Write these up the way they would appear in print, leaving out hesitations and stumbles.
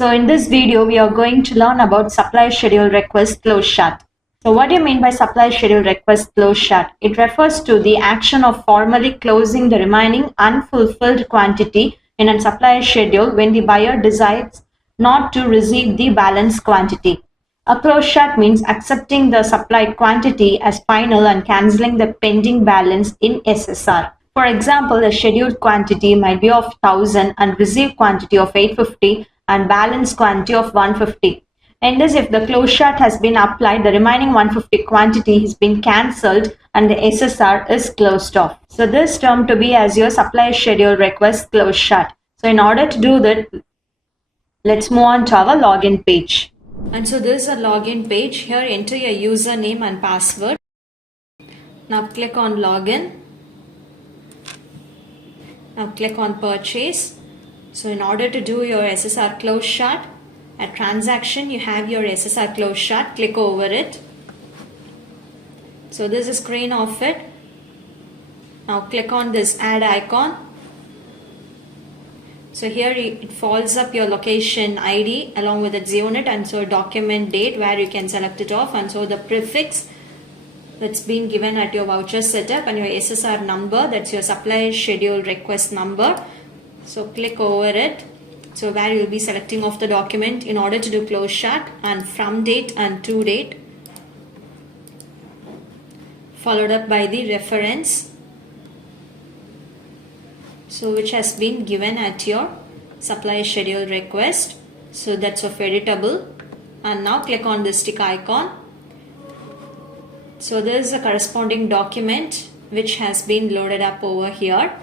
So in this video, we are going to learn about Supplier Schedule Request Closeshort. So what do you mean by Supplier Schedule Request Closeshort? It refers to the action of formally closing the remaining unfulfilled quantity in a supplier schedule when the buyer decides not to receive the balance quantity. A closeshort means accepting the supplied quantity as final and cancelling the pending balance in SSR. For example, a scheduled quantity might be of 1000 and received quantity of 850 and balance quantity of 150. In this, if the closeshort has been applied, the remaining 150 quantity has been cancelled and the SSR is closed off. So this term to be as your supplier schedule request closeshort. So in order to do that, let's move on to our login page. And so this is a login page. Here enter your username and password. Now click on login. Now click on purchase. So in order to do your SSR closeshort, at transaction you have your SSR closeshort, click over it. So this is screen of it. Now click on this add icon. So here it folds up your location ID along with its unit and so document date where you can select it off, and so the prefix that's been given at your voucher setup and your SSR number, that's your supplier schedule request number. So click over it. So where you will be selecting off the document in order to do closeshort, and from date and to date, followed up by the reference, so which has been given at your supplier schedule request. So that's of editable. And now click on this tick icon. So there is a corresponding document which has been loaded up over here.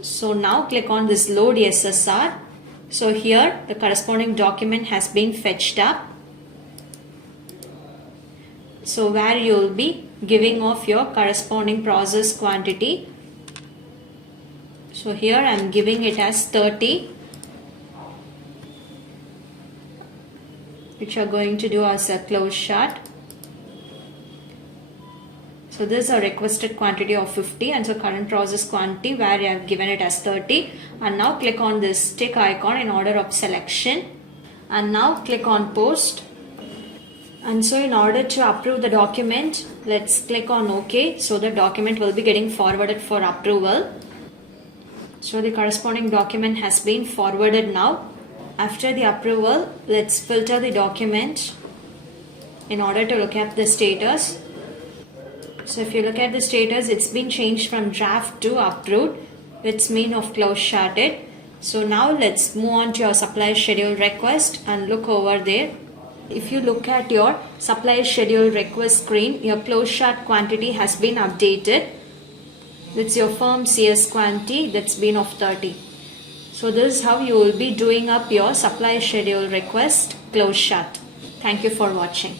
So now click on this load SSR. So here the corresponding document has been fetched up. So where you will be giving off your corresponding process quantity. So here I am giving it as 30, which you are going to do as a closeshort. So this is a requested quantity of 50 and so current process quantity where I have given it as 30. And now click on this tick icon in order of selection. And now click on post. And so in order to approve the document, let's click on OK. So the document will be getting forwarded for approval. So the corresponding document has been forwarded now. After the approval, let's filter the document in order to look at the status. So if you look at the status, it's been changed from draft to approved, which means of closeshorted. So now let's move on to your supplier schedule request and look over there. If you look at your supplier schedule request screen, your closeshort quantity has been updated. That's your firm CS quantity that's been of 30. So this is how you will be doing up your supplier schedule request closeshort. Thank you for watching.